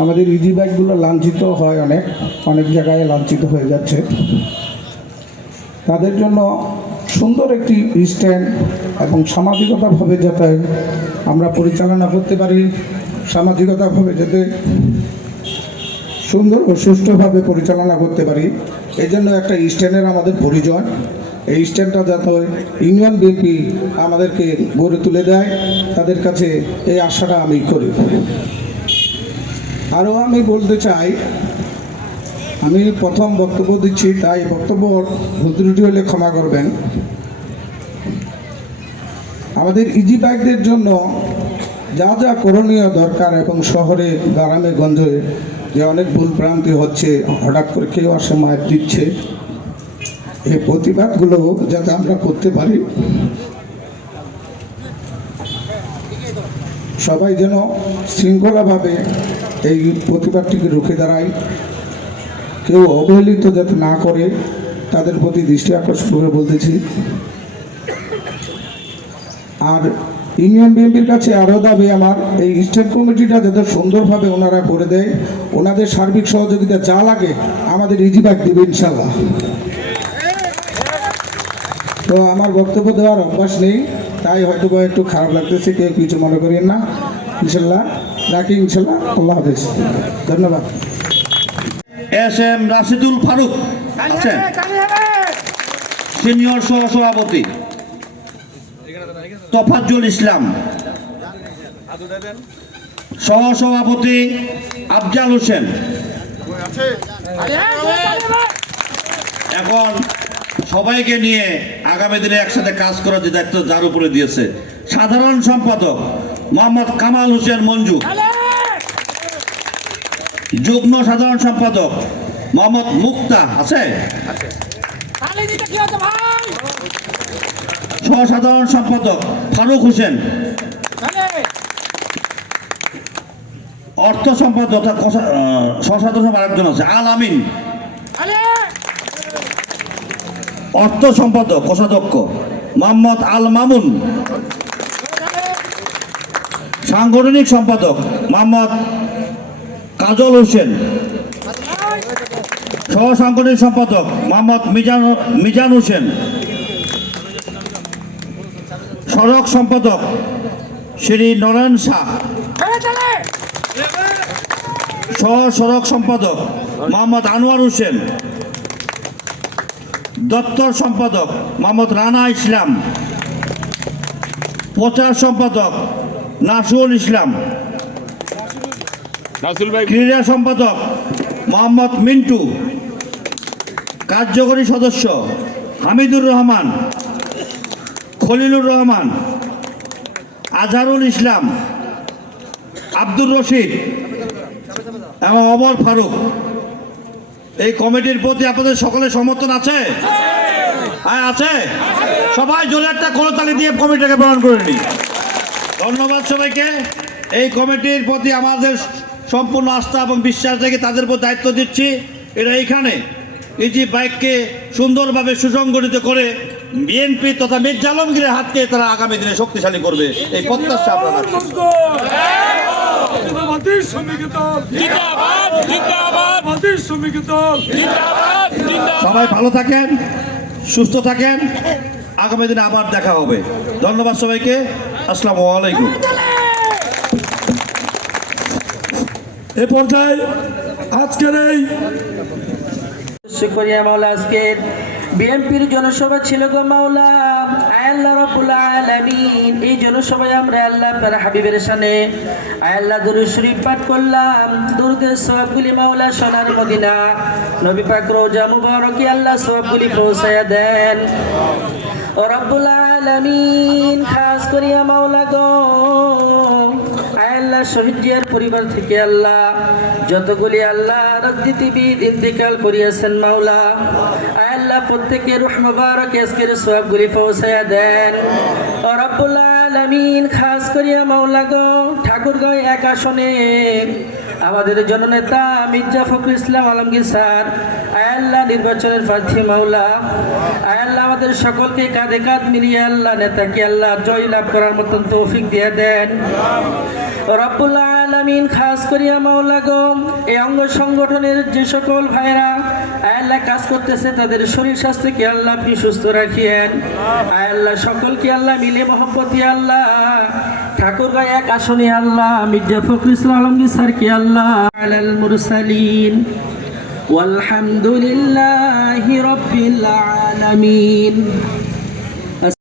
আমাদের ইজি বাইকগুলো লাঞ্ছিত হয় অনেক অনেক জায়গায় লাঞ্ছিত হয়ে যাচ্ছে। তাদের জন্য সুন্দর একটি স্ট্যান্ড এবং সামাজিকতাভাবে যাতে আমরা পরিচালনা করতে পারি, সামাজিকতাভাবে যাতে সুন্দর ও সুষ্ঠুভাবে পরিচালনা করতে পারি এই জন্য একটা স্ট্যান্ডের আমাদের প্রয়োজন। এই স্ট্যান্ডটা যাতে ইউনিয়ন বিপি আমাদেরকে গড়ে তুলে দেয়, তাদের কাছে এই আশাটা আমি করি। আরও আমি বলতে চাই, আমি প্রথম বক্তব্য দিচ্ছি, তাই বক্তব্য ভুল ত্রুটি হলে ক্ষমা করবেন। আমাদের ইজি বাইকদের জন্য যা যা করণীয় দরকার এবং শহরে, গ্রামে, গঞ্জে যে অনেক ভুল ভ্রান্তি হচ্ছে, হঠাৎ করে কেউ আসে মায়ের দিচ্ছে, এই প্রতিবাদগুলো যাতে আমরা করতে পারি। সবাই যেন শৃঙ্খলাভাবে এই প্রতিবাদটিকে রুখে দাঁড়ায়। কেউ অবহেলিত যাতে না করে, তাদের প্রতি দৃষ্টি আকর্ষণ করে বলতেছি। আর ইউনিয়ন বিএনপির কাছে আরও দাবি আমার, এই স্টেট কমিটিটা যাতে সুন্দরভাবে ওনারা করে দেয়, ওনাদের সার্বিক সহযোগিতা যা লাগে আমাদের ইজিবাগ দিবে ইনশাল্লাহ। তো আমার বক্তব্য দেওয়ার অভ্যাস নেই, তাই হয়তো একটু খারাপ লাগতেছে, কেউ কিছু মনে করেন না, ইনশাল্লাহ। রাখি ইনশাল্লাহ। আল্লাহ হাফেজ। ধন্যবাদ। এস এম রাশিদুল ফারুক আছেন। সিনিয়র সহ সভাপতি তফাজ্জুল ইসলাম। সহ সভাপতি আফজাল হোসেন। এখন সবাইকে নিয়ে আগামী দিনে একসাথে কাজ করার যে দায়িত্ব যার উপরে দিয়েছে। সাধারণ সম্পাদক মোহাম্মদ কামাল হোসেন মঞ্জু। যুগ্ম সাধারণ সম্পাদক মোহাম্মদ মুক্তা আছে? সাধারণ সম্পাদক ফারুক হোসেন। অর্থ সম্পাদক তথা সহসাধারণ সম্পাদক আরেকজন আছে আল আমিন। অর্থ সম্পাদক কোষাধ্যক্ষ মোহাম্মদ আল মামুন। সাংগঠনিক সম্পাদক মোহাম্মদ কাজল হোসেন। সহ সাংগঠনিক সম্পাদক মোহাম্মদ মিজান মিজান হোসেন। সড়ক সম্পাদক শ্রী নরেন শাহ। সহ সড়ক সম্পাদক মোহাম্মদ আনোয়ার হোসেন। দপ্তর সম্পাদক মোহাম্মদ রানা ইসলাম। প্রচার সম্পাদক নাসুল ইসলাম। ক্রীড়া সম্পাদক মোহাম্মদ মিন্টু। কার্যকরী সদস্য হামিদুর রহমান। খলিলুর রহমান। আজহারুল ইসলাম। আব্দুর রশিদ। এবং অমর ফারুক। এই কমিটির প্রতি আপনাদের সকলের সমর্থন আছে? হ্যাঁ আছে? সবাই জোরে একটা করতালি দিয়ে কমিটিকে প্রদান করে নিই ধন্যবাদ সবাইকে। এই কমিটির প্রতি আমাদের সম্পূর্ণ আস্থা এবং বিশ্বাস থেকে তাদের উপর দায়িত্ব দিচ্ছি। এরা এইখানে ইজি বাইককে সুন্দরভাবে সুসংগঠিত করে বিএনপি তথা মির্জা আলমগীরের হাতকে তারা আগামী দিনে শক্তিশালী করবে। এই প্রত্যাশা আমরা সবাই ভালো থাকেন সুস্থ থাকেন। আগামী দিনে আবার দেখা হবে। ধন্যবাদ সবাইকে। আসসালামু এ পর্যায়ে আজকের এই বিএনপির জনসভা ছিল গো মাওলা। আল্লাহ রাব্বুল আলামিন। এই জনসভায় আমরা হাবিবের আয় আল্লাহ দুরূদ শরীফ পাঠ করলাম। দুরুদের সওয়াবগুলি মাওলা সোনার মদিনা। নবী পাক রোজা মুবারকে আল্লাহ সওয়াবগুলি পৌঁছায়া দেন। ও রব্বুল খাস করিয়া মাওলা গো। আল্লাহ, শহীদ পরিবার থেকে আল্লাহ, যতগুলি আল্লাহ রাজনীতিবিদ ইন্তেকাল করিয়াছেন মাওলা আল্লাহ, প্রত্যেকের রুহ মুবারক আজকের সওয়াবগুলি পৌঁছায়া দেন। ও রব্বুল আলামিন, খাস করিয়া মাওলা গো, ঠাকুরগাঁও এক আসনে আমাদের জননেতা মির্জা ফখরুল ইসলাম আলমগীর স্যার, আয়াল্লাহ নির্বাচনের প্রার্থী মাওলা, আয়াল্লাহ আমাদের সকলকে কাঁধে কাঁধ মিলিয়ে আল্লাহ নেতাকে আল্লাহ জয় লাভ করার মতন তৌফিক দিয়ে দেন। রব্বুল আলামিন, খাস করিয়া মাওলা গো, এই অঙ্গ সংগঠনের যে সকল ভাইরা আয় আল্লাহ কাজ করতেছে, তাদের শরীর স্বাস্থ্যকে আল্লাহ আপনি সুস্থ রাখিয়েন। আয় আল্লাহ সকলকে আল্লাহ মিলে মহব্বতি আল্লাহ ঠাকুর গায়ে এক আসনে আল্লাহ মির্জা ফখরুল ইসলাম আলমগীর স্যারকে আল্লাহ আলাল মুরসালিন والحمد لله رب العالمين